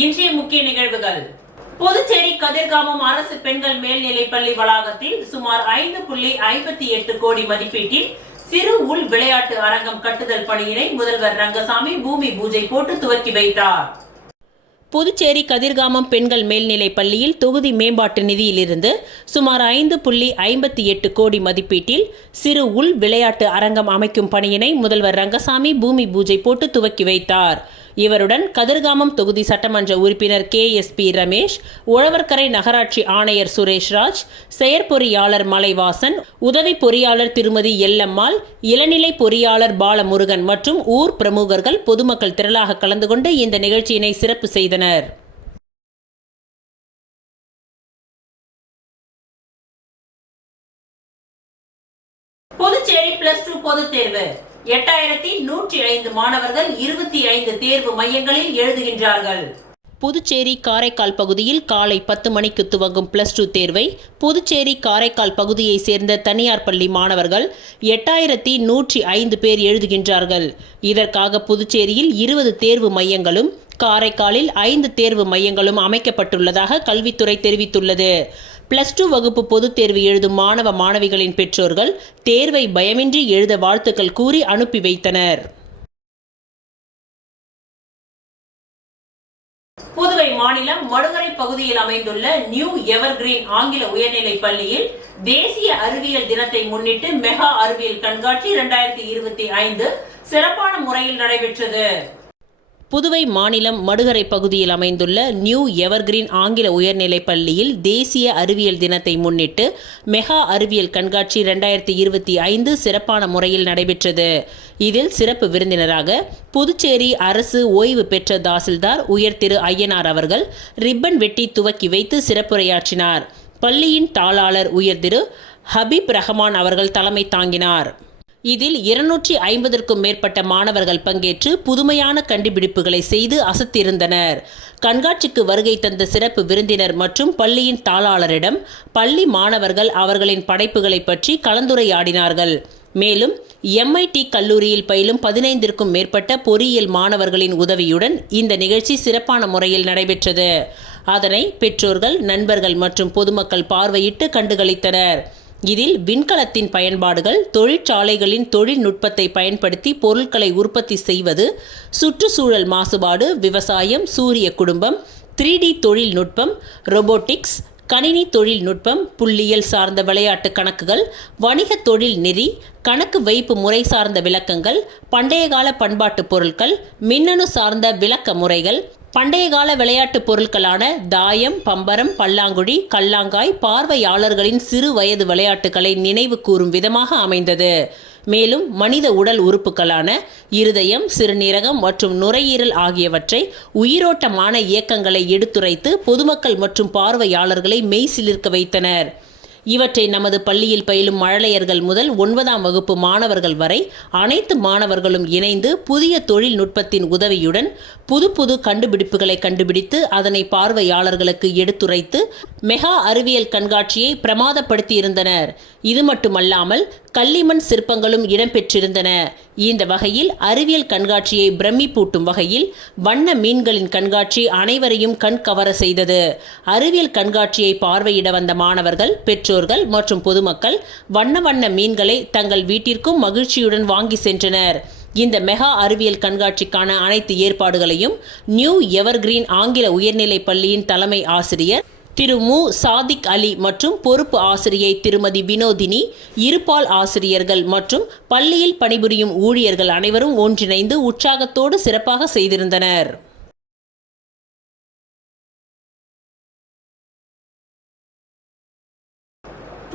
இன்றைய முக்கிய நிகழ்வுகள். புதுச்சேரி கதிர்காமம் அரசு பெண்கள் மேல்நிலைப் பள்ளி வளாகத்தில் சுமார் 5.58 கோடி மதிப்பீட்டில் சிறு உள் விளையாட்டு அரங்கம் கட்டுதல் பணியினை முதல்வர் ரங்கசாமி பூமி பூஜை போட்டு துவக்கி வைத்தார். புதுச்சேரி கதிர்காமம் பெண்கள் மேல்நிலைப் பள்ளியில் தொகுதி மேம்பாட்டு நிதியிலிருந்து சுமார் 5.58 கோடி மதிப்பீட்டில் சிறு உள் விளையாட்டு அரங்கம் அமைக்கும் பணியினை முதல்வர் ரங்கசாமி பூமி பூஜை போட்டு துவக்கி வைத்தார். இவருடன் கதிர்காமம் தொகுதி சட்டமன்ற உறுப்பினர் KSP ரமேஷ், உழவர்கரை நகராட்சி ஆணையர் சுரேஷ்ராஜ், செயற்பொறியாளர் மலைவாசன், உதவி பொறியாளர் திருமதி எல்லம்மாள், இளநிலை பொறியாளர் பாலமுருகன் மற்றும் ஊர் பிரமுகர்கள் பொதுமக்கள் திரளாக கலந்து கொண்டு இந்த நிகழ்ச்சியினை சிறப்பு செய்தனர். புதுச்சேரி +2 பொதுத் தேர்வு 8105 மாணவர்கள் 25 தேர்வு மையங்களில் எழுதுகின்றார்கள். புதுச்சேரி காரைக்கால் பகுதியில் காலை 10 மணிக்கு துவங்கும் +2 தேர்வை புதுச்சேரி காரைக்கால் பகுதியை சேர்ந்த தனியார் பள்ளி மாணவர்கள் 8105 பேர் எழுதுகின்றார்கள். இதற்காக புதுச்சேரியில் 20 தேர்வு மையங்களும் காரைக்காலில் 5 தேர்வு மையங்களும் அமைக்கப்பட்டுள்ளதாக கல்வித்துறை தெரிவித்துள்ளது. +2 வகுப்பு பொதுத் தேர்வு எழுதும் மாணவ மாணவிகளின் பெற்றோர்கள் தேர்வை பயமின்றி எழுத வாழ்த்துக்கள் கூறி அனுப்பி வைத்தனர். புதுவை மாநிலம் மடுகரை பகுதியில் அமைந்துள்ள நியூ எவர்கிரீன் ஆங்கில உயர்நிலைப் பள்ளியில் தேசிய அறிவியல் தினத்தை முன்னிட்டு மெகா அறிவியல் கண்காட்சி 2025 சிறப்பான முறையில் நடைபெற்றது. புதுவை மாநிலம் மடுகரை பகுதியில் அமைந்துள்ள நியூ எவர்கிரீன் ஆங்கில உயர்நிலைப் பள்ளியில் தேசிய அறிவியல் தினத்தை முன்னிட்டு மெகா அறிவியல் கண்காட்சி 2025 சிறப்பான முறையில் நடைபெற்றது. இதில் சிறப்பு விருந்தினராக புதுச்சேரி அரசு ஓய்வு பெற்ற தாசில்தார் உயர் திரு ஐயனார் அவர்கள் ரிப்பன் வெட்டி துவக்கி வைத்து சிறப்புரையாற்றினார். பள்ளியின் தாளாளர் உயர் திரு ஹபீப் ரஹ்மான் அவர்கள் தலைமை தாங்கினார். இதில் 250க்கும் மேற்பட்ட மாணவர்கள் பங்கேற்று புதுமையான கண்டுபிடிப்புகளை செய்து அசத்திருந்தனர். கண்காட்சிக்கு வருகை தந்த சிறப்பு விருந்தினர் மற்றும் பள்ளியின் தாளாளரிடம் பள்ளி மாணவர்கள் அவர்களின் படைப்புகளை பற்றி கலந்துரையாடினார்கள். மேலும் MIT கல்லூரியில் பயிலும் 15க்கும் மேற்பட்ட பொறியியல் மாணவர்களின் உதவியுடன் இந்த நிகழ்ச்சி சிறப்பான முறையில் நடைபெற்றது. அதனை பெற்றோர்கள், நண்பர்கள் மற்றும் பொதுமக்கள் பார்வையிட்டு கண்டுகளித்தனர். இதில் விண்கலத்தின் பயன்பாடுகள், தொழிற்சாலைகளின் தொழில்நுட்பத்தை பயன்படுத்தி பொருட்களை உற்பத்தி செய்வது, சுற்றுச்சூழல் மாசுபாடு, விவசாயம், சூரிய குடும்பம், 3D தொழில்நுட்பம், ரொபோட்டிக்ஸ், கணினி தொழில்நுட்பம், புள்ளியியல் சார்ந்த விளையாட்டு கணக்குகள், வணிக தொழில் நெறி, கணக்கு வைப்பு முறை சார்ந்த விளக்கங்கள், பண்டைய கால பண்பாட்டு பொருட்கள், மின்னணு சார்ந்த விளக்க முறைகள், பண்டைய கால விளையாட்டு பொருட்களான தாயம், பம்பரம், பல்லாங்குழி, கல்லாங்காய் பார்வையாளர்களின் சிறு வயது விளையாட்டுகளை நினைவு கூறும் விதமாக அமைந்தது. மேலும் மனித உடல் உறுப்புகளான இருதயம், சிறுநீரகம் மற்றும் நுரையீரல் ஆகியவற்றை உயிரோட்டமான இயக்கங்களை எடுத்துரைத்து பொதுமக்கள் மற்றும் பார்வையாளர்களை மெய்சிலிர்க்க வைத்தனர். இவற்றை நமது பள்ளியில் பயிலும் மழலையர்கள் முதல் 9ஆம் வகுப்பு மாணவர்கள் வரை அனைத்து மாணவர்களும் இணைந்து புதிய தொழில்நுட்பத்தின் உதவியுடன் புது கண்டுபிடிப்புகளை கண்டுபிடித்து அதனை பார்வையாளர்களுக்கு எடுத்துரைத்து மெகா அறிவியல் கண்காட்சியை பிரமாதப்படுத்தியிருந்தனர். இது மட்டுமல்லாமல் கல்லிமண் சிற்பங்களும் இடம்பெற்றிருந்தன. இந்த வகையில் அறிவியல் கண்காட்சியை பிரமிப்பூட்டும் வகையில் வண்ண மீன்களின் கண்காட்சி அனைவரையும் கண் கவர செய்தது. அறிவியல் கண்காட்சியை பார்வையிட வந்த மாணவர்கள், பெற்றோர்கள் மற்றும் பொதுமக்கள் வண்ண மீன்களை தங்கள் வீட்டிற்கும் மகிழ்ச்சியுடன் வாங்கி சென்றனர். இந்த மெகா அறிவியல் கண்காட்சிக்கான அனைத்து ஏற்பாடுகளையும் நியூ எவர்கிரீன் ஆங்கில உயர்நிலைப் பள்ளியின் தலைமை ஆசிரியர் திரு மு. சாதிக் அலி மற்றும் பொறுப்பு ஆசிரியை திருமதி வினோதினி, இருபால் ஆசிரியர்கள் மற்றும் பள்ளியில் பணிபுரியும் ஊழியர்கள் அனைவரும் ஒன்றிணைந்து உற்சாகத்தோடு சிறப்பாக செய்திருந்தனர்.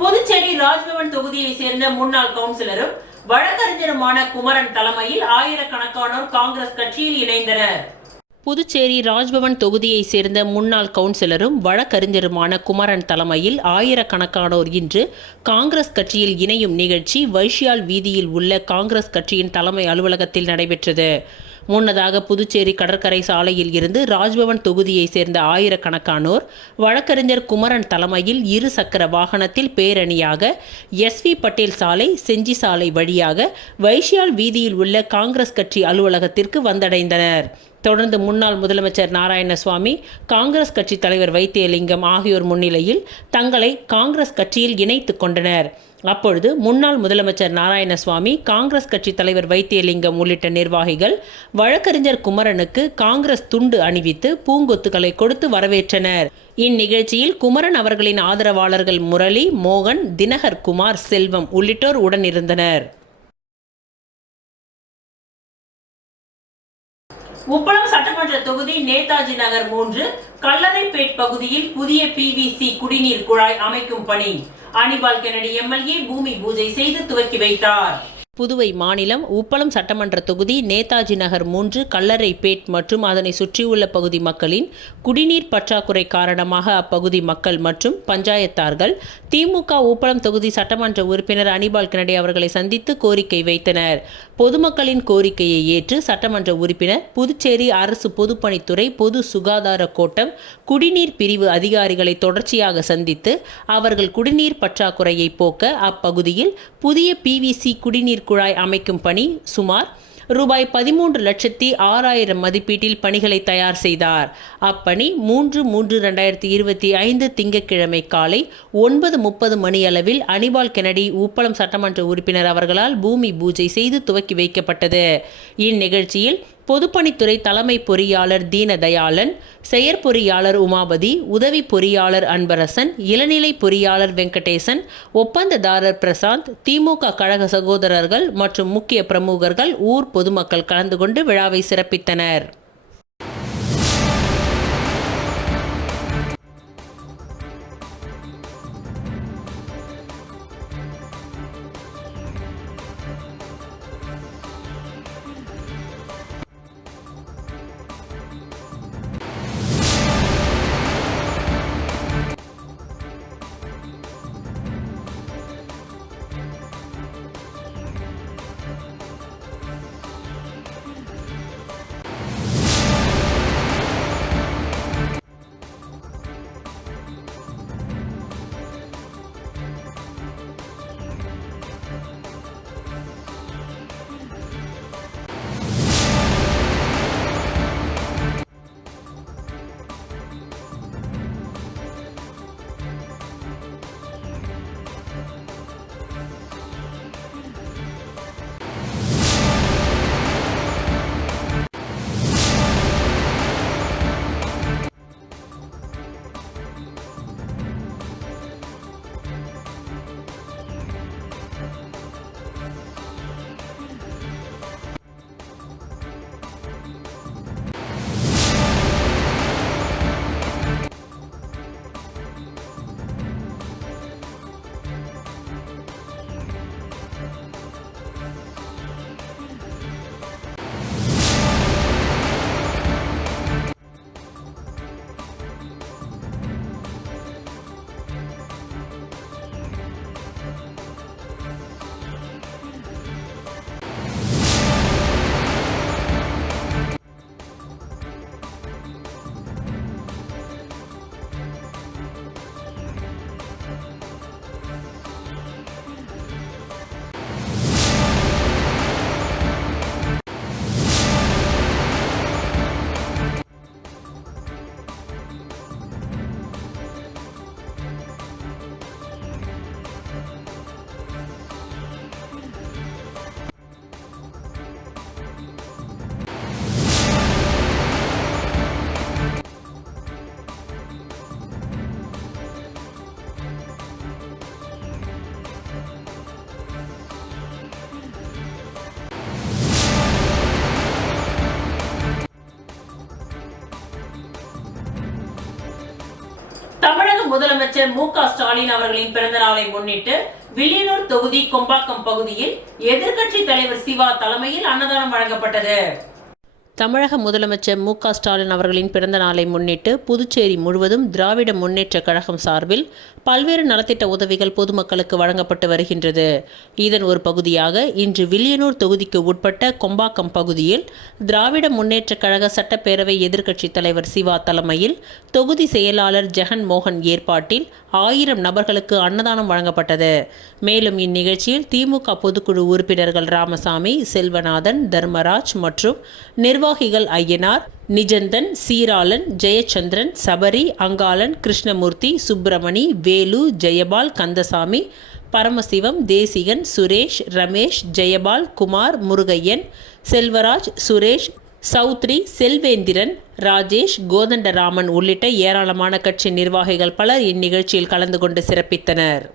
புதுச்சேரி ராஜ்பவன் தொகுதியை சேர்ந்த முன்னாள் கவுன்சிலரும் வழக்கறிஞருமான குமரன் தலைமையில் ஆயிரக்கணக்கானோர் காங்கிரஸ் கட்சியில் இணைந்தனர். புதுச்சேரி ராஜ்பவன் தொகுதியை சேர்ந்த முன்னாள் கவுன்சிலரும் வழக்கறிஞருமான குமரன் தலைமையில் ஆயிரக்கணக்கானோர் இன்று காங்கிரஸ் கட்சியில் இணையும் நிகழ்ச்சி வைஷ்யால் வீதியில் உள்ள காங்கிரஸ் கட்சியின் தலைமை அலுவலகத்தில் நடைபெற்றது. முன்னதாக புதுச்சேரி கடற்கரை சாலையில் இருந்து ராஜ்பவன் தொகுதியை சேர்ந்த ஆயிரக்கணக்கானோர் வழக்கறிஞர் குமரன் தலைமையில் 2 சக்கர வாகனத்தில் பேரணியாக SV பட்டேல் சாலை, செஞ்சி சாலை வழியாக வைஷ்யால் வீதியில் உள்ள காங்கிரஸ் கட்சி அலுவலகத்திற்கு வந்தடைந்தனர். தொடர்ந்து முன்னாள் முதலமைச்சர் நாராயணசுவாமி, காங்கிரஸ் கட்சி தலைவர் வைத்தியலிங்கம் ஆகியோர் முன்னிலையில் தங்களை காங்கிரஸ் கட்சியில் இணைத்துக் கொண்டனர். அப்பொழுது முன்னாள் முதலமைச்சர் நாராயணசுவாமி, காங்கிரஸ் கட்சி தலைவர் வைத்தியலிங்கம் உள்ளிட்ட நிர்வாகிகள் வழக்கறிஞர் குமரனுக்கு காங்கிரஸ் துண்டு அணிவித்து பூங்கொத்துக்களை கொடுத்து வரவேற்றனர். இந்நிகழ்ச்சியில் குமரன் அவர்களின் ஆதரவாளர்கள் முரளி, மோகன், தினகர் குமார், செல்வம் உள்ளிட்டோர் உடனிருந்தனர். உப்பளம் சட்டமன்ற தொகுதி நேதாஜி நகர் 3 கல்லறைப்பேட் பகுதியில் புதிய PVC குடிநீர் குழாய் அமைக்கும் பணி அனிபால் கென்னடி MLA பூமி பூஜை செய்து துவக்கி வைத்தார். புதுவை மாநிலம் உப்பளம் சட்டமன்ற தொகுதி நேதாஜி நகர் 3 கல்லறைப்பேட் மற்றும் அதனை சுற்றியுள்ள பகுதி மக்களின் குடிநீர் பற்றாக்குறை காரணமாக அப்பகுதி மக்கள் மற்றும் பஞ்சாயத்தார்கள் திமுக உப்பளம் தொகுதி சட்டமன்ற உறுப்பினர் அனிபால் கென்னடி அவர்களை சந்தித்து கோரிக்கை வைத்தனர். பொதுமக்களின் கோரிக்கையை ஏற்று சட்டமன்ற உறுப்பினர் புதுச்சேரி அரசு பொதுப்பணித்துறை பொது சுகாதார கோட்டம் குடிநீர் பிரிவு அதிகாரிகளை தொடர்ச்சியாக சந்தித்து அவர்கள் குடிநீர் பற்றாக்குறையை போக்க அப்பகுதியில் புதிய PVC குடிநீர் குழாய் அமைக்கும் பணி சுமார் ரூபாய் 13,06,000 மதிப்பீட்டில் பணிகளை தயார் செய்தார். அப்பணி 3/3/2025 திங்கட்கிழமை காலை 9:30 மணியளவில் அனிபால் கென்னடி உப்பளம் சட்டமன்ற உறுப்பினர் அவர்களால் பூமி பூஜை செய்து துவக்கி வைக்கப்பட்டது. இந்நிகழ்ச்சியில் பொதுப்பணித்துறை தலைமை பொறியாளர் தீனதயாளன், செயற்பொறியாளர் உமாபதி, உதவி பொறியாளர் அன்பரசன், இளநிலை பொறியாளர் வெங்கடேசன், ஒப்பந்ததாரர் பிரசாந்த், திமுக கழக சகோதரர்கள் மற்றும் முக்கிய பிரமுகர்கள், ஊர் பொதுமக்கள் கலந்து கொண்டு விழாவை சிறப்பித்தனர். தமிழக முதலமைச்சர் மு.க. ஸ்டாலின் அவர்களின் பிறந்த நாளை முன்னிட்டு வில்லியனூர் தொகுதி கொம்பாக்கம் பகுதியில் எதிர்க்கட்சி தலைவர் சிவா தலைமையில் அன்னதானம் வழங்கப்பட்டது. தமிழக முதலமைச்சர் மு.க. ஸ்டாலின் அவர்களின் பிறந்த நாளை முன்னிட்டு புதுச்சேரி முழுவதும் திராவிட முன்னேற்றக் கழகம் சார்பில் பல்வேறு நலத்திட்ட உதவிகள் பொதுமக்களுக்கு வழங்கப்பட்டு வருகின்றது. இதன் ஒரு பகுதியாக இன்று வில்லியனூர் தொகுதிக்கு உட்பட்ட கொம்பாக்கம் பகுதியில் திராவிட முன்னேற்றக் கழக சட்டப்பேரவை எதிர்க்கட்சித் தலைவர் சிவா தலைமையில் தொகுதி செயலாளர் ஜெகன் மோகன் ஏற்பாட்டில் 1000 நபர்களுக்கு அன்னதானம் வழங்கப்பட்டது. மேலும் இந்நிகழ்ச்சியில் திமுக பொதுக்குழு உறுப்பினர்கள் ராமசாமி, செல்வநாதன், தர்மராஜ் மற்றும் நிர்வாக நிர்வாகிகள் ஐயனார், நிஜந்தன், சீராளன், ஜெயச்சந்திரன், சபரி, அங்காளன், கிருஷ்ணமூர்த்தி, சுப்பிரமணி, வேலு, ஜெயபால், கந்தசாமி, பரமசிவம், தேசிகன், சுரேஷ், ரமேஷ், ஜெயபால், குமார், முருகையன், செல்வராஜ், சுரேஷ், சௌத்ரி, செல்வேந்திரன், ராஜேஷ், கோதண்டராமன் உள்ளிட்ட ஏராளமான கட்சி நிர்வாகிகள் பலர் இந்நிகழ்ச்சியில் கலந்து கொண்டு சிறப்பித்தனர்.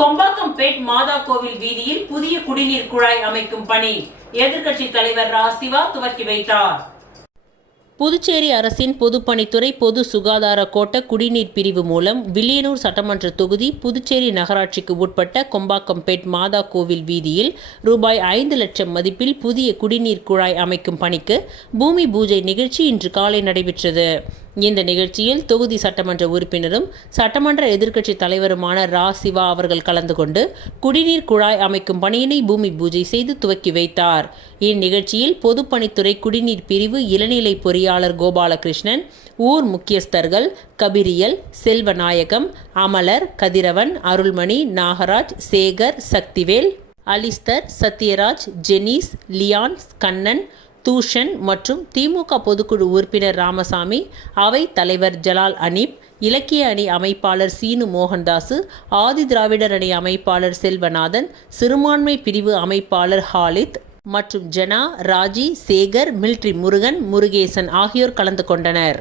கொம்பாக்கம்பேட் மாதா கோவில் வீதியில் புதிய குடிநீர் குழாய் அமைக்கும் பணி எதிர்க்கட்சி தலைவர் ரா. சிவா துவக்கி வைத்தார். புதுச்சேரி அரசின் பொதுப்பணித்துறை பொது சுகாதார கோட்ட குடிநீர் பிரிவு மூலம் வில்லியனூர் சட்டமன்ற தொகுதி புதுச்சேரி நகராட்சிக்கு உட்பட்ட கொம்பாக்கம்பேட் மாதா கோவில் வீதியில் ரூபாய் 5 லட்சம் மதிப்பில் புதிய குடிநீர் குழாய் அமைக்கும் பணிக்கு பூமி பூஜை நிகழ்ச்சி இன்று காலை நடைபெற்றது. இந்த நிகழ்ச்சியில் தொகுதி சட்டமன்ற உறுப்பினரும் சட்டமன்ற எதிர்க்கட்சி தலைவருமான ரா. சிவா அவர்கள் கலந்து கொண்டு குடிநீர் குழாய் அமைக்கும் பணியினை பூமி பூஜை செய்து துவக்கி வைத்தார். இந்நிகழ்ச்சியில் பொதுப்பணித்துறை குடிநீர் பிரிவு இளநிலை பொறியாளர் கோபாலகிருஷ்ணன், ஊர் முக்கியஸ்தர்கள் கபிரியல், செல்வநாயகம், அமலர், கதிரவன், அருள்மணி, நாகராஜ், சேகர், சக்திவேல், அலிஸ்தர், சத்யராஜ், ஜெனீஸ், லியான்ஸ், கண்ணன், தூஷன் மற்றும் திமுக பொதுக்குழு உறுப்பினர் ராமசாமி, அவை தலைவர் ஜலால் அனீப், இலக்கிய அணி அமைப்பாளர் சீனு மோகன்தாசு, ஆதி திராவிடர் அணி அமைப்பாளர் செல்வநாதன், சிறுபான்மை பிரிவு அமைப்பாளர் ஹாலித் மற்றும் ஜனா, ராஜி, சேகர், மில்ட்ரி முருகன், முருகேசன் ஆகியோர் கலந்து கொண்டனர்.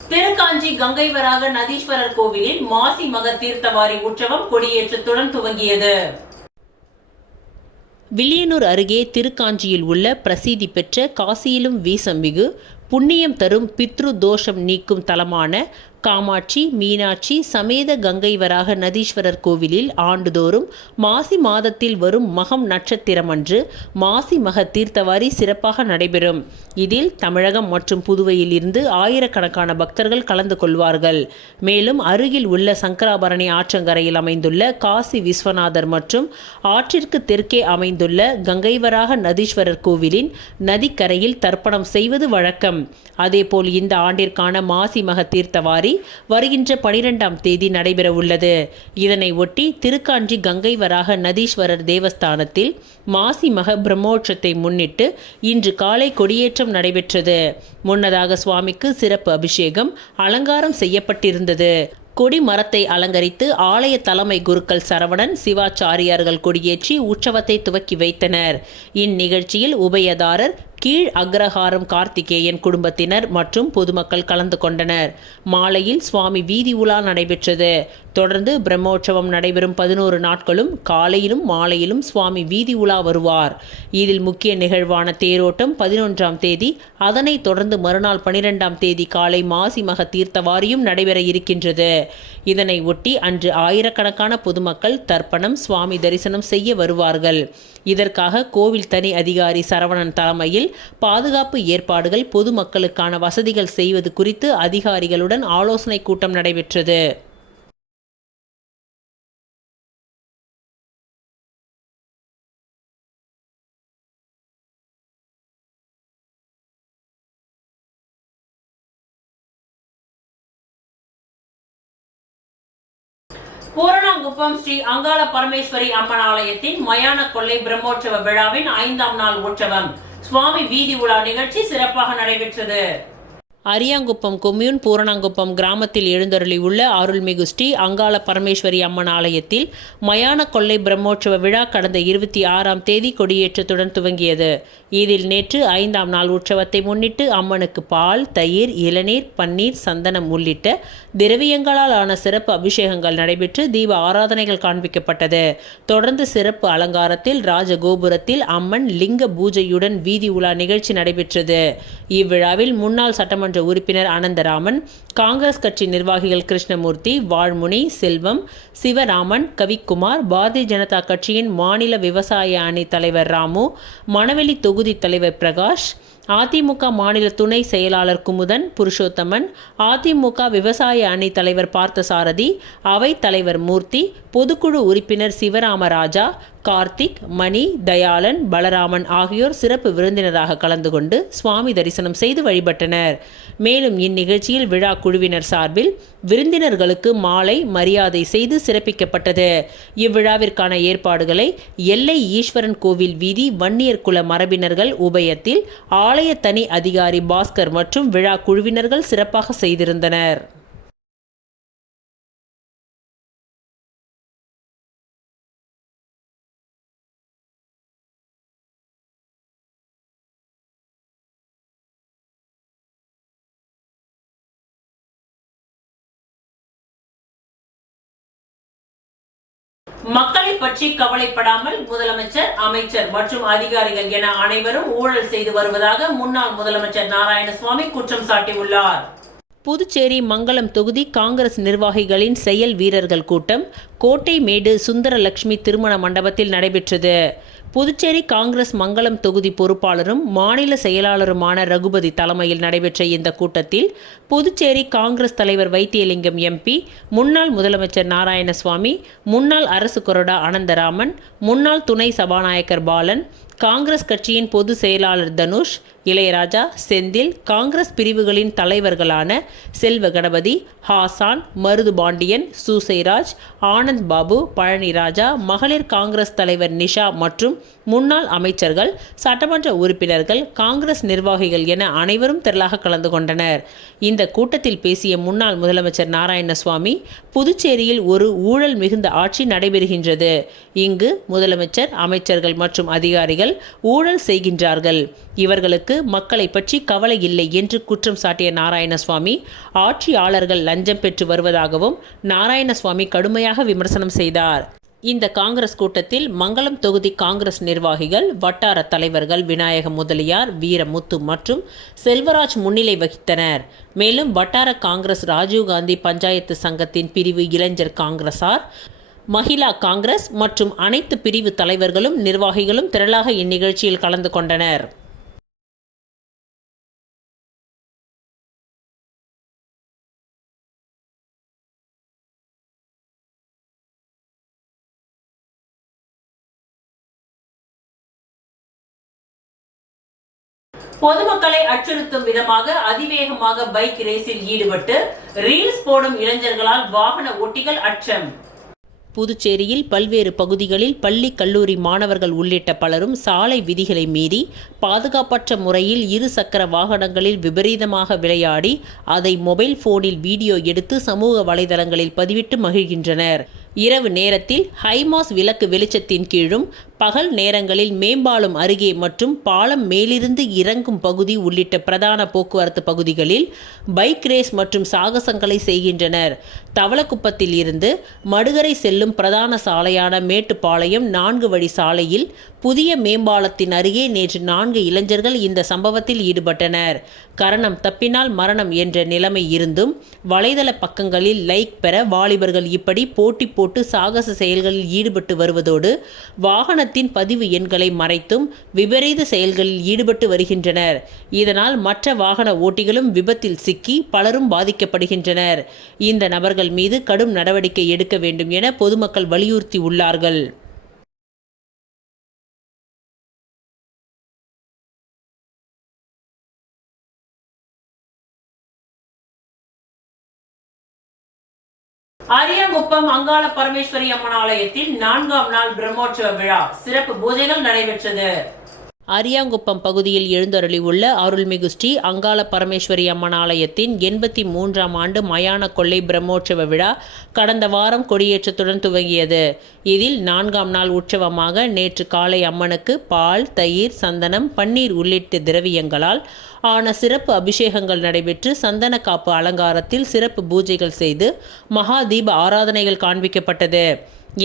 திருக்காஞ்சி கங்கைவராக நதீஸ்வரர் கோவிலில் மாசி மக தீர்த்தவாரி உற்சவம் கொடியேற்றத்துடன் துவங்கியது. வில்லியனூர் அருகே திருக்காஞ்சியில் உள்ள பிரசித்தி பெற்ற காசியிலும் வீசமிகு புண்ணியம் தரும் பித்ரு தோஷம் நீக்கும் தலமான காமாட்சி, மீனாட்சி சமேத கங்கைவராக நதீஸ்வரர் கோவிலில் ஆண்டுதோறும் மாசி மாதத்தில் வரும் மகம் நட்சத்திரமன்று மாசி மக தீர்த்தவாரி சிறப்பாக நடைபெறும். இதில் தமிழகம் மற்றும் புதுவையில் இருந்து ஆயிரக்கணக்கான பக்தர்கள் கலந்து கொள்வார்கள். மேலும் அருகில் உள்ள சங்கராபரணி ஆற்றங்கரையில் அமைந்துள்ள காசி விஸ்வநாதர் மற்றும் ஆற்றிற்கு தெற்கே அமைந்துள்ள கங்கைவராக நதீஸ்வரர் கோவிலின் நதிக்கரையில் தர்ப்பணம் செய்வது வழக்கம். அதேபோல் இந்த ஆண்டிற்கான மாசி மக தீர்த்தவாரி வருகின்ற 12ஆம் தேதி நடைபெற உள்ளது. இதனை ஒட்டி திருக்காஞ்சி கங்கை வராக நதீஸ்வரர் தேவஸ்தானத்தில் மாசி மக பிரம்மோற்சவத்தை முன்னிட்டு இன்று காலை கொடியேற்றம் நடைபெற்றது. முன்னதாக சுவாமிக்கு சிறப்பு அபிஷேகம், அலங்காரம் செய்யப்பட்டிருந்தது. கொடி மரத்தை அலங்கரித்து ஆலய தலைமை குருக்கள் சரவணன், சிவாச்சாரியார்கள் கொடியேற்றி உற்சவத்தை துவக்கி வைத்தனர். இந்நிகழ்ச்சியில் உபயதாரர் கீழ் அக்ரஹாரம் கார்த்திகேயன் குடும்பத்தினர் மற்றும் பொதுமக்கள் கலந்து கொண்டனர். மாலையில் சுவாமி வீதி உலா நடைபெற்றது. தொடர்ந்து பிரம்மோற்சவம் நடைபெறும் 11 நாட்களும் காலையிலும் மாலையிலும் சுவாமி வீதி உலா வருவார். இதில் முக்கிய நிகழ்வான தேரோட்டம் 11ஆம் தேதி, அதனைத் தொடர்ந்து மறுநாள் 12ஆம் தேதி காலை மாசி மக தீர்த்தவாரியும் நடைபெற இருக்கின்றது. இதனை ஒட்டி அன்று ஆயிரக்கணக்கான பொதுமக்கள் தர்ப்பணம், சுவாமி தரிசனம் செய்ய வருவார்கள். இதற்காக கோவில் தனி அதிகாரி சரவணன் தலைமையில் பாதுகாப்பு ஏற்பாடுகள், பொதுமக்களுக்கான வசதிகள் செய்வது குறித்து அதிகாரிகளுடன் ஆலோசனை கூட்டம் நடைபெற்றது. பூரணாங்குப்பம் ஸ்ரீ அங்காள பரமேஸ்வரி அம்மன் ஆலயத்தின் மயான கொள்ளை பிரம்மோற்சவ விழாவின் 5ஆம் நாள் உற்சவம் சுவாமி வீதி உலா நிகழ்ச்சி சிறப்பாக நடைபெற்றது. அரியாங்குப்பம் கொம்யூன் பூரணாங்குப்பம் கிராமத்தில் எழுந்தருளியுள்ள அருள்மிகு ஸ்ரீ அங்காள பரமேஸ்வரி அம்மன் ஆலயத்தில் மயான கொள்ளை பிரம்மோற்சவ விழா கடந்த 26ஆம் தேதி கொடியேற்றத்துடன் துவங்கியது. இதில் நேற்று 5ஆம் நாள் உற்சவத்தை முன்னிட்டு அம்மனுக்கு பால், தயிர், இளநீர், பன்னீர், சந்தனம் உள்ளிட்ட திரவியங்களால் ஆன சிறப்பு அபிஷேகங்கள் நடைபெற்று தீப ஆராதனைகள் காண்பிக்கப்பட்டது. தொடர்ந்து சிறப்பு அலங்காரத்தில் ராஜகோபுரத்தில் அம்மன் லிங்க பூஜையுடன் வீதி உலா நிகழ்ச்சி நடைபெற்றது. இவ்விழாவில் முன்னாள் சட்டமன்ற உறுப்பினர் அனந்தராமன், காங்கிரஸ் கட்சி நிர்வாகிகள் கிருஷ்ணமூர்த்தி, வாழ்முனி, செல்வம், சிவராமன், கவிக்குமார், பாரதிய ஜனதா கட்சியின் மாநில விவசாய அணி தலைவர் ராமு, மணவெளி தொகுதி தலைவர் பிரகாஷ், அதிமுக மாநில துணை செயலாளர் குமுதன், புருஷோத்தமன், அதிமுக விவசாய அணி தலைவர் பார்த்தசாரதி, அவை தலைவர் மூர்த்தி, பொதுக்குழு உறுப்பினர் சிவராமராஜா, கார்த்திக், மணி, தயாளன், பலராமன் ஆகியோர் சிறப்பு விருந்தினராக கலந்து கொண்டு சுவாமி தரிசனம் செய்து வழிபட்டனர். மேலும் இந்நிகழ்ச்சியில் விழா குழுவினர் சார்பில் விருந்தினர்களுக்கு மாலை மரியாதை செய்து சிறப்பிக்கப்பட்டது. இவ்விழாவிற்கான ஏற்பாடுகளை எல்லை ஈஸ்வரன் கோவில் வீதி வன்னியர் குல மரபினர்கள் உபயத்தில் ஆலய தனி அதிகாரி பாஸ்கர் மற்றும் விழா குழுவினர்கள் சிறப்பாக செய்திருந்தனர். மக்களை பற்றி கவலைப்படாமல் முதலமைச்சர், அமைச்சர் மற்றும் அதிகாரிகள் என அனைவரும் ஊழல் செய்து வருவதாக முன்னாள் முதலமைச்சர் நாராயணசுவாமி குற்றம் சாட்டியுள்ளார். புதுச்சேரி மங்களம் தொகுதி காங்கிரஸ் நிர்வாகிகளின் செயல் வீரர்கள் கூட்டம் கோட்டைமேடு சுந்தரலட்சுமி திருமண மண்டபத்தில் நடைபெற்றது. புதுச்சேரி காங்கிரஸ் மங்களம் தொகுதி பொறுப்பாளரும் மாநில செயலாளருமான ரகுபதி தலைமையில் நடைபெற்ற இந்த கூட்டத்தில் புதுச்சேரி காங்கிரஸ் தலைவர் வைத்தியலிங்கம் எம்பி, முன்னாள் முதலமைச்சர் நாராயணசுவாமி, முன்னாள் அரசு கொறடா அனந்தராமன், முன்னாள் துணை சபாநாயகர் பாலன், காங்கிரஸ் கட்சியின் பொது செயலாளர் தனுஷ், இளையராஜா, செந்தில், காங்கிரஸ் பிரிவுகளின் தலைவர்களான செல்வ கணபதி, ஹாசான், மருது பாண்டியன், சூசைராஜ், ஆனந்த் பாபு, பழனிராஜா, மகளிர் காங்கிரஸ் தலைவர் நிஷா மற்றும் முன்னாள் அமைச்சர்கள், சட்டமன்ற உறுப்பினர்கள், காங்கிரஸ் நிர்வாகிகள் என அனைவரும் திரளாக கலந்து கொண்டனர். இந்த கூட்டத்தில் பேசிய முன்னாள் முதலமைச்சர் நாராயணசுவாமி, புதுச்சேரியில் ஒரு ஊழல் மிகுந்த ஆட்சி நடைபெறுகின்றது. இங்கு முதலமைச்சர், அமைச்சர்கள் மற்றும் அதிகாரிகள் ஊழல் செய்கின்றார்கள். இவர்களுக்கு மக்களை பற்றி கவலை இல்லை என்று குற்றம் சாட்டிய நாராயணசுவாமி, ஆட்சியாளர்கள் லஞ்சம் பெற்று வருவதாகவும் நாராயணசுவாமி கடுமையாக விமர்சனம் செய்தார். இந்த காங்கிரஸ் கூட்டத்தில் மங்களம் தொகுதி காங்கிரஸ் நிர்வாகிகள், வட்டார தலைவர்கள் விநாயக முதலியார், வீரமுத்து மற்றும் செல்வராஜ் முன்னிலை வகித்தனர். மேலும் வட்டார காங்கிரஸ் ராஜீவ்காந்தி பஞ்சாயத்து சங்கத்தின் பிரிவு இளைஞர் காங்கிரசார், மகிழா காங்கிரஸ் மற்றும் அனைத்து பிரிவு தலைவர்களும் நிர்வாகிகளும் திரளாக இந்நிகழ்ச்சியில் கலந்து கொண்டனர். பொதுமக்களை அச்சுறுத்தும் விதமாக அதிவேகமாக பைக் ரேஸில் ஈடுபட்டு ரீல்ஸ் போடும் இளைஞர்களால் வாகன ஓட்டிகள் அச்சம். புதுச்சேரியில் பல்வேறு பகுதிகளில் பள்ளி, கல்லூரி மாணவர்கள் உள்ளிட்ட பலரும் சாலை விதிகளை மீறி பாதுகாப்பற்ற முறையில் இரு சக்கர வாகனங்களில் விபரீதமாக விளையாடி அதை மொபைல் போனில் வீடியோ எடுத்து சமூக வலைதளங்களில் பதிவிட்டு மகிழ்கின்றனர். இரவு நேரத்தில் ஹைமாஸ் விளக்கு வெளிச்சத்தின் கீழும், பகல் நேரங்களில் மேம்பாலம் அருகே மற்றும் பாலம் மேலிருந்து இறங்கும் பகுதி உள்ளிட்ட பிரதான போக்குவரத்து பகுதிகளில் பைக் ரேஸ் மற்றும் சாகசங்களை செய்கின்றனர். தவளக்குப்பத்தில் இருந்து மடுகரை செல்லும் பிரதான சாலையான மேட்டுப்பாளையம் 4 வழி சாலையில் புதிய மேம்பாலத்தின் அருகே நேற்று 4 இளைஞர்கள் இந்த சம்பவத்தில் ஈடுபட்டனர். கரணம் தப்பினால் மரணம் என்ற நிலைமை இருந்தும் வலைதள பக்கங்களில் லைக் பெற வாலிபர்கள் இப்படி போட்டி போட்டு சாகச செயல்களில் ஈடுபட்டு வருவதோடு வாகனத்தின் பதிவு எண்களை மறைத்தும் விபரீத செயல்களில் ஈடுபட்டு வருகின்றனர். இதனால் மற்ற வாகன ஓட்டிகளும் விபத்தில் சிக்கி பலரும் பாதிக்கப்படுகின்றனர். இந்த நபர்கள் மீது கடும் நடவடிக்கை எடுக்க வேண்டும் என பொதுமக்கள் வலியுறுத்தி உள்ளார்கள். அரியாங்குப்பம் அங்காள பரமேஸ்வரி அம்மன் ஆலயத்தில் 4ஆம் நாள் பிரம்மோற்சவ விழா சிறப்பு பூஜைகள் நடைபெற்றது. அரியாங்குப்பம் பகுதியில் எழுந்தருளியுள்ள அருள்மிகு ஸ்ரீ அங்காள பரமேஸ்வரி அம்மன் ஆலயத்தின் 83ஆம் ஆண்டு மயான கொள்ளை பிரம்மோற்சவ விழா கடந்த வாரம் கொடியேற்றத்துடன் துவங்கியது. இதில் 4ஆம் நாள் உற்சவமாக நேற்று காலை அம்மனுக்கு பால், தயிர், சந்தனம், பன்னீர் உள்ளிட்ட திரவியங்களால் ஆன சிறப்பு அபிஷேகங்கள் நடைபெற்று சந்தன காப்பு அலங்காரத்தில் சிறப்பு பூஜைகள் செய்து மகா தீப ஆராதனைகள் காண்பிக்கப்பட்டது.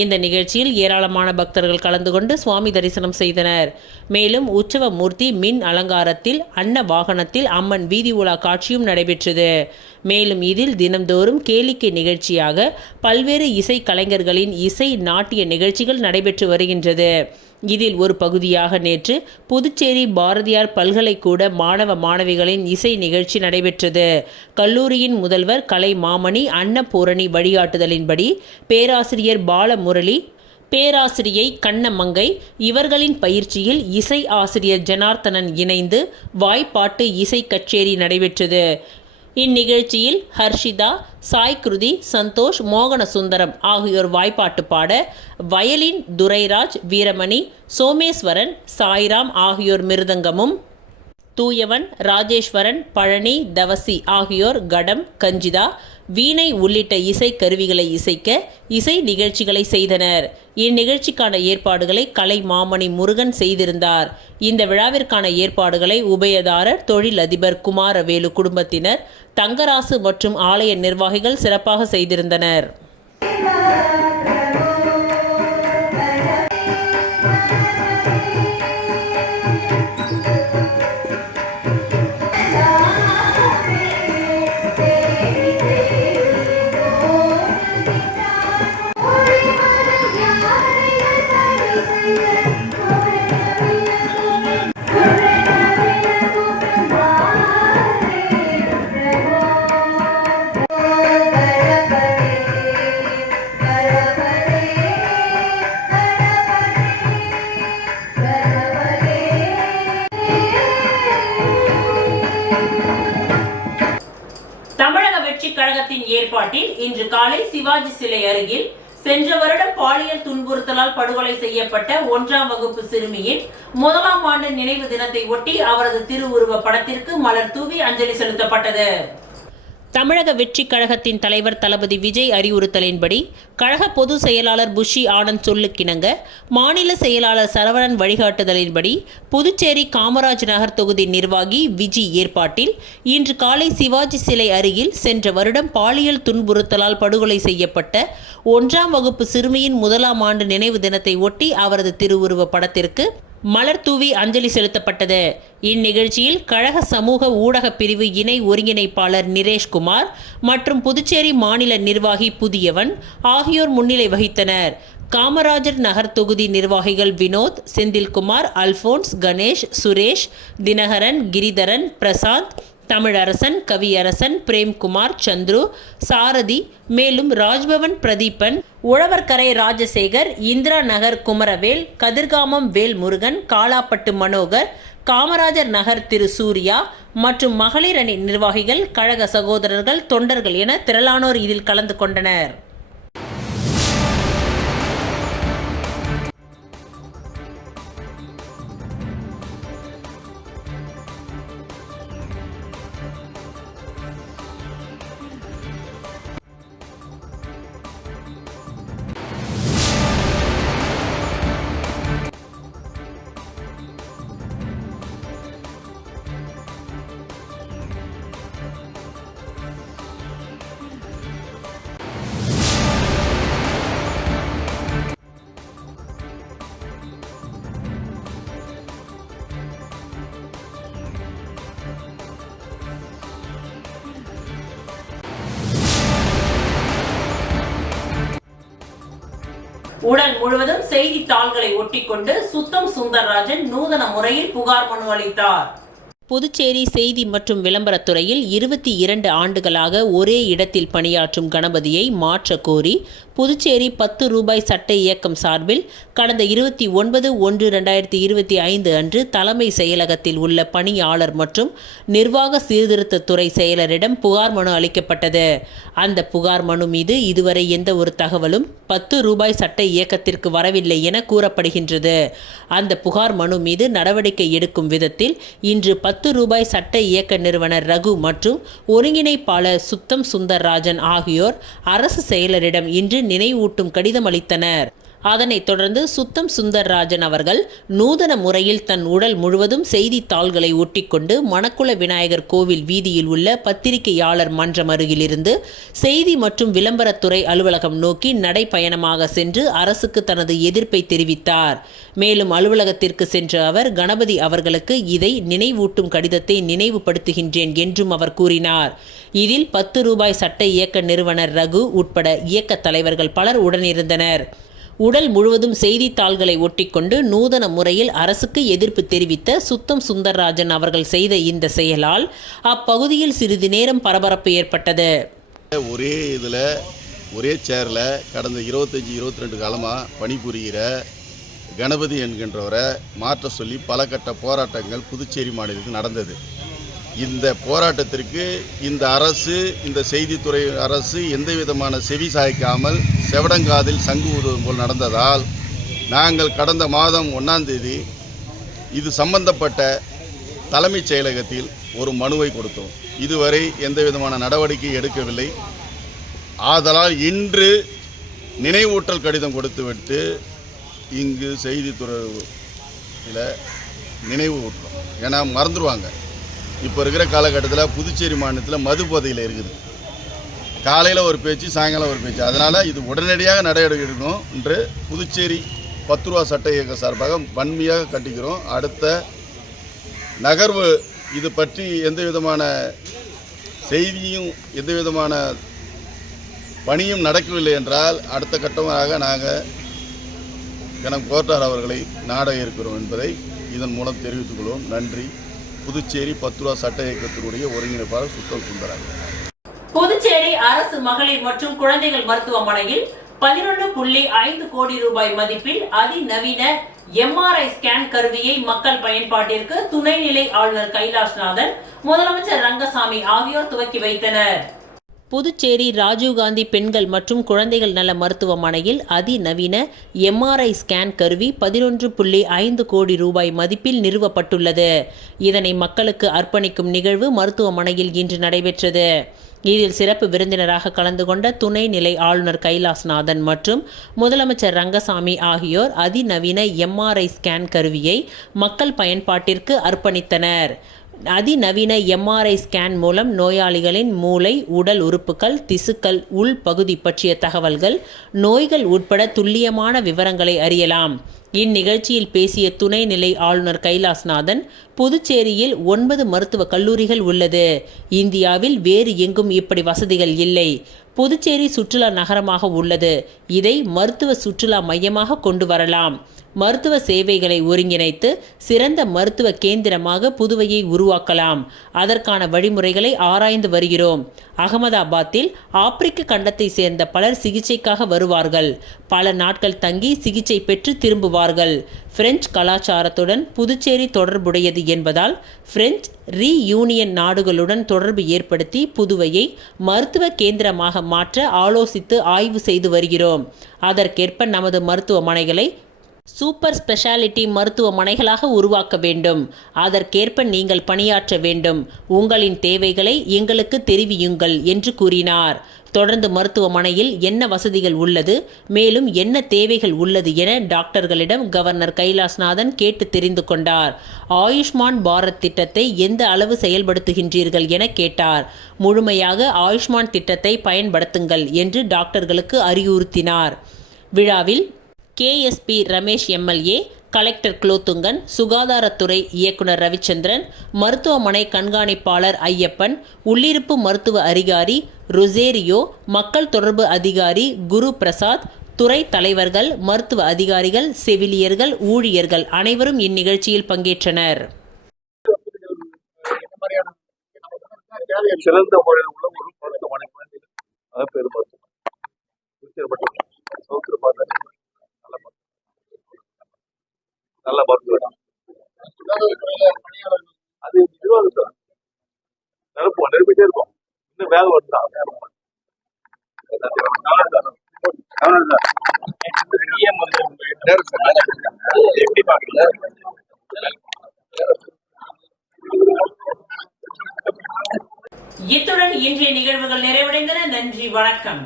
இந்த நிகழ்ச்சியில் ஏராளமான பக்தர்கள் கலந்து கொண்டு சுவாமி தரிசனம் செய்தனர். மேலும் உற்சவ மூர்த்தி மின் அலங்காரத்தில் அன்ன வாகனத்தில் அம்மன் வீதி உலா காட்சியும் நடைபெற்றது. மேலும் இதில் தினம்தோறும் கேளிக்கை நிகழ்ச்சியாக பல்வேறு இசை கலைஞர்களின் இசை நாட்டிய நிகழ்ச்சிகள் நடைபெற்று வருகின்றது. இதில் ஒரு பகுதியாக நேற்று புதுச்சேரி பாரதியார் பல்கலைக்கூட மாணவ மாணவிகளின் இசை நிகழ்ச்சி நடைபெற்றது. கல்லூரியின் முதல்வர் கலை மாமணி அன்னபூரணி வழிகாட்டுதலின்படி பேராசிரியர் பாலமுரளி, பேராசிரியை கண்ணமங்கை இவர்களின் பயிற்சியில் இசை ஆசிரியர் ஜனார்த்தனன் இணைந்து வாய்ப்பாட்டு இசை கச்சேரி நடைபெற்றது. இந்நிகழ்ச்சியில் ஹர்ஷிதா, சாய்கிருதி, சந்தோஷ், மோகனசுந்தரம் ஆகியோர் வாய்ப்பாட்டு பாட, வயலின் துரைராஜ், வீரமணி, சோமேஸ்வரன், சாய்ராம் ஆகியோர் மிருதங்கமும், தூயவன், ராஜேஸ்வரன், பழனி, தவசி ஆகியோர் கடம், கஞ்சிதா, வீணை உள்ளிட்ட இசை கருவிகளை இசைக்க இசை நிகழ்ச்சிகளை செய்தனர். இந்நிகழ்ச்சிக்கான ஏற்பாடுகளை கலை மாமணி முருகன் செய்திருந்தார். இந்த விழாவிற்கான ஏற்பாடுகளை உபயதாரர், தொழிலதிபர் குமாரவேலு குடும்பத்தினர், தங்கராசு மற்றும் ஆலய நிர்வாகிகள் சிறப்பாக செய்திருந்தனர். தமிழக வெற்றி கழகத்தின் ஏற்பாட்டில் இன்று காலை சிவாஜி சிலை அருகில் சென்ற வருடம் பாலியல் துன்புறுத்தலால் படுகொலை செய்யப்பட்ட 1ஆம் வகுப்பு சிறுமியின் 1ஆம் ஆண்டு நினைவு தினத்தை ஒட்டி அவரது திருவுருவ படத்திற்கு மலர் தூவி அஞ்சலி செலுத்தப்பட்டது. தமிழக வெற்றி கழகத்தின் தலைவர் தளபதி விஜய் அறிவுறுத்தலின்படி கழக பொதுச் செயலாளர் புஷி ஆனந்த் சொல்லுக்கிணங்க, மாநில செயலாளர் சரவணன் வழிகாட்டுதலின்படி புதுச்சேரி காமராஜ் நகர் தொகுதி நிர்வாகி விஜி ஏற்பாட்டில் இன்று காலை சிவாஜி சிலை அருகில் சென்ற வருடம் பாலியல் துன்புறுத்தலால் படுகொலை செய்யப்பட்ட 1ஆம் வகுப்பு சிறுமியின் 1ஆம் ஆண்டு நினைவு தினத்தை ஒட்டி அவரது திருவுருவ படத்திற்கு மலர் தூவி அஞ்சலி செலுத்தப்பட்டது. இந்நிகழ்ச்சியில் கழக சமூக ஊடக பிரிவு இணை ஒருங்கிணைப்பாளர் நிரேஷ்குமார் மற்றும் புதுச்சேரி மாநில நிர்வாகி புதியவன் ஆகியோர் முன்னிலை வகித்தனர். காமராஜர் நகர் தொகுதி நிர்வாகிகள் வினோத், செந்தில்குமார், அல்போன்ஸ், கணேஷ், சுரேஷ், தினகரன், கிரிதரன், பிரசாந்த், தமிழரசன், கவியரசன், பிரேம்குமார், சந்துரு, சாரதி, மேலும் ராஜ்பவன் பிரதீபன், உழவர்கரை ராஜசேகர், இந்திரா நகர் குமரவேல், கதிர்காமம் வேல் முருகன், காலாப்பட்டு மனோகர், காமராஜர் நகர் திரு சூர்யா மற்றும் மகளிர் அணி நிர்வாகிகள், கழக சகோதரர்கள், தொண்டர்கள் என திரளானோர் இதில் கலந்து கொண்டனர். உடல் முழுவதும் செய்தித்தாள்களை ஒட்டிக்கொண்டு சுத்தம் சுந்தரராஜன் நூதன முறையில் புகார் மனு அளித்தார். புதுச்சேரி செய்தி மற்றும் விளம்பரத்துறையில் 22 ஆண்டுகளாக ஒரே இடத்தில் பணியாற்றும் கணபதியை மாற்ற கோரி புதுச்சேரி 10 ரூபாய் சட்ட இயக்கம் சார்பில் கடந்த 29/1/2025 அன்று தலைமை செயலகத்தில் உள்ள பணியாளர் மற்றும் நிர்வாக சீர்திருத்தத்துறை செயலரிடம் புகார் மனு அளிக்கப்பட்டது. அந்த புகார் மனு மீது இதுவரை எந்த ஒரு தகவலும் 10 ரூபாய் சட்ட இயக்கத்திற்கு வரவில்லை என கூறப்படுகின்றது. அந்த புகார் மனு மீது நடவடிக்கை எடுக்கும் விதத்தில் இன்று 10 ரூபாய் சட்ட இயக்க நிறுவனர் ரகு மற்றும் ஒருங்கிணைப்பாளர் சுத்தம் சுந்தர்ராஜன் ஆகியோர் அரசு செயலரிடம் இன்று நினைவூட்டும் கடிதம் அளித்தனர். அதனைத் தொடர்ந்து சுத்தம் சுந்தர்ராஜன் அவர்கள் நூதன முறையில் தன் உடல் முழுவதும் செய்தித்தாள்களை ஒட்டிக்கொண்டு மணக்குள விநாயகர் கோவில் வீதியில் உள்ள பத்திரிகையாளர் மன்றம் அருகிலிருந்து செய்தி மற்றும் விளம்பரத்துறை அலுவலகம் நோக்கி நடைப்பயணமாக சென்று அரசுக்கு தனது எதிர்ப்பை தெரிவித்தார். மேலும் அலுவலகத்திற்கு சென்ற அவர் கணபதி அவர்களுக்கு இதை நினைவூட்டும் கடிதத்தை நினைவுபடுத்துகின்றேன் என்றும் அவர் கூறினார். இதில் 10 ரூபாய் சட்ட இயக்க நிறுவனர் ரகு உட்பட இயக்க தலைவர்கள் பலர் உடனிருந்தனர். உடல் முழுவதும் செய்தித்தாள்களை ஒட்டிக்கொண்டு நூதன முறையில் அரசுக்கு எதிர்ப்பு தெரிவித்த சுத்தம் சுந்தர்ராஜன் அவர்கள் செய்த இந்த செயலால் அப்பகுதியில் சிறிது நேரம் பரபரப்பு ஏற்பட்டது. ஒரே இதில் ஒரே சேரில் கடந்த 25-22 காலமாக பணிபுரிகிற கணபதி என்கின்றவரை மாற்ற சொல்லி பல கட்ட போராட்டங்கள் புதுச்சேரி மாநிலத்தில் நடந்தது. இந்த போராட்டத்திற்கு இந்த அரசு, இந்த செய்தித்துறை அரசு எந்த விதமான செவி சாய்க்காமல் செவடங்காதில் சங்கு ஊதுவது போல் நடந்ததால் நாங்கள் கடந்த மாதம் 1ஆம் தேதி இது சம்பந்தப்பட்ட தலைமைச் செயலகத்தில் ஒரு மனுவை கொடுத்தோம். இதுவரை எந்த விதமான நடவடிக்கை எடுக்கவில்லை. ஆதலால் இன்று நினைவூட்டல் கடிதம் கொடுத்துவிட்டு இங்கு செய்தித்துறையில் நினைவு ஊட்டுறோம். ஏன்னா மறந்துடுவாங்க. இப்போ இருக்கிற காலகட்டத்தில் புதுச்சேரி மாநிலத்தில் மது போதையில் இருக்குது. காலையில் ஒரு பேச்சு, சாயங்காலம் ஒரு பேச்சு. அதனால் இது உடனடியாக நடவடிக்கை எடுக்கணும் என்று புதுச்சேரி 10 ரூபா சட்ட இயக்க சார்பாக வன்மையாக கண்டிக்கிறோம். அடுத்த நகர்வு இது பற்றி எந்த விதமான செய்தியும் எந்த விதமான பணியும் நடக்கவில்லை என்றால் அடுத்த கட்டமாக நாங்கள் கனம் கோட்டார் அவர்களை நாட இருக்கிறோம் என்பதை இதன் மூலம் தெரிவித்துக் கொள்வோம். நன்றி. புதுச்சேரி 10 ரூபா சட்ட இயக்கத்தினுடைய ஒருங்கிணைப்பாளர் சுத்தம் சுந்தரராஜன். புதுச்சேரி அரசு மகளிர் மற்றும் குழந்தைகள் மருத்துவமனையில் 11.5 கோடி ரூபாய் மதிப்பில் அதிநவீன MRI ஸ்கேன் கருவியை மக்கள் பயன்பாட்டிற்கு துணைநிலை ஆளுநர் கைலாஷ்நாதன், முதலமைச்சர் ரங்கசாமி ஆகியோர் துவக்கி வைத்தனர். புதுச்சேரி ராஜீவ்காந்தி பெண்கள் மற்றும் குழந்தைகள் நல மருத்துவமனையில் அதிநவீன MRI ஸ்கேன் கருவி 11.5 கோடி ரூபாய் மதிப்பில் நிறுவப்பட்டுள்ளது. இதனை மக்களுக்கு அர்ப்பணிக்கும் நிகழ்வு மருத்துவமனையில் இன்று நடைபெற்றது. இதில் சிறப்பு விருந்தினராக கலந்து கொண்ட துணைநிலை ஆளுநர் கைலாஷ்நாதன் மற்றும் முதலமைச்சர் ரங்கசாமி ஆகியோர் அதிநவீன MRI ஸ்கேன் கருவியை மக்கள் பயன்பாட்டிற்கு அர்ப்பணித்தனர். அதிநவீன MRI ஸ்கேன் மூலம் நோயாளிகளின் மூளை, உடல் உறுப்புகள், திசுக்கள், உள் பகுதி பற்றிய தகவல்கள், நோய்கள் உட்பட துல்லியமான விவரங்களை அறியலாம். இந்நிகழ்ச்சியில் பேசிய துணைநிலை ஆளுநர் கைலாஷ்நாதன், புதுச்சேரியில் 9 மருத்துவக் கல்லூரிகள் உள்ளது. இந்தியாவில் வேறு எங்கும் இப்படி வசதிகள் இல்லை. புதுச்சேரி சுற்றுலா நகரமாக உள்ளது. இதை மருத்துவ சுற்றுலா மையமாக கொண்டு வரலாம். மருத்துவ சேவைகளை ஒருங்கிணைத்து சிறந்த மருத்துவ கேந்திரமாக புதுவையை உருவாக்கலாம். அதற்கான வழிமுறைகளை ஆராய்ந்து வருகிறோம். அகமதாபாத்தில் ஆப்பிரிக்க கண்டத்தை சேர்ந்த பலர் சிகிச்சைக்காக வருவார்கள். பல நாட்கள் தங்கி சிகிச்சை பெற்று திரும்புவார்கள். பிரெஞ்சு கலாச்சாரத்துடன் புதுச்சேரி தொடர்புடையது என்பதால் பிரெஞ்சு ரீயூனியன் நாடுகளுடன் தொடர்பு ஏற்படுத்தி புதுவையை மருத்துவ கேந்திரமாக மாற்ற ஆலோசித்து ஆய்வு செய்து வருகிறோம். அதற்கேற்ப நமது மருத்துவமனைகளை சூப்பர் ஸ்பெஷாலிட்டி மருத்துவமனைகளாக உருவாக்க வேண்டும். அதற்கேற்ப நீங்கள் பணியாற்ற வேண்டும். உங்களின் தேவைகளை எங்களுக்கு தெரிவியுங்கள் என்று கூறினார். தொடர்ந்து மருத்துவமனையில் என்ன வசதிகள் உள்ளது, மேலும் என்ன தேவைகள் உள்ளது என டாக்டர்களிடம் கவர்னர் கைலாஷ்நாதன் கேட்டு தெரிந்து கொண்டார். ஆயுஷ்மான் பாரத் திட்டத்தை எந்த அளவு செயல்படுத்துகின்றீர்கள் என கேட்டார். முழுமையாக ஆயுஷ்மான் திட்டத்தை பயன்படுத்துங்கள் என்று டாக்டர்களுக்கு அறிவுறுத்தினார். விழாவில் KSP Ramesh MLA, collector Kulothungan, சுகாதாரத்துறை இயக்குனர் ரவிச்சந்திரன், மருத்துவமனை கண்காணிப்பாளர் ஐயப்பன், உள்ளிருப்பு மருத்துவ அதிகாரி ரொசேரியோ, மக்கள் தொடர்பு அதிகாரி குரு பிரசாத், துறை தலைவர்கள், மருத்துவ அதிகாரிகள், செவிலியர்கள், ஊழியர்கள் அனைவரும் இந்நிகழ்ச்சியில் பங்கேற்றனர். சிறந்த முறையில் உள்ள ஒரு மருத்துவமனை நல்ல மருத்துவ இடம். அது இதுவாக சார் நிரப்பிட்டே இருக்கும். இன்னும் வேலை வருது தான். எப்படி பாக்குறீங்க? இத்துடன் இன்றைய நிகழ்வுகள் நிறைவடைந்தன. நன்றி, வணக்கம்.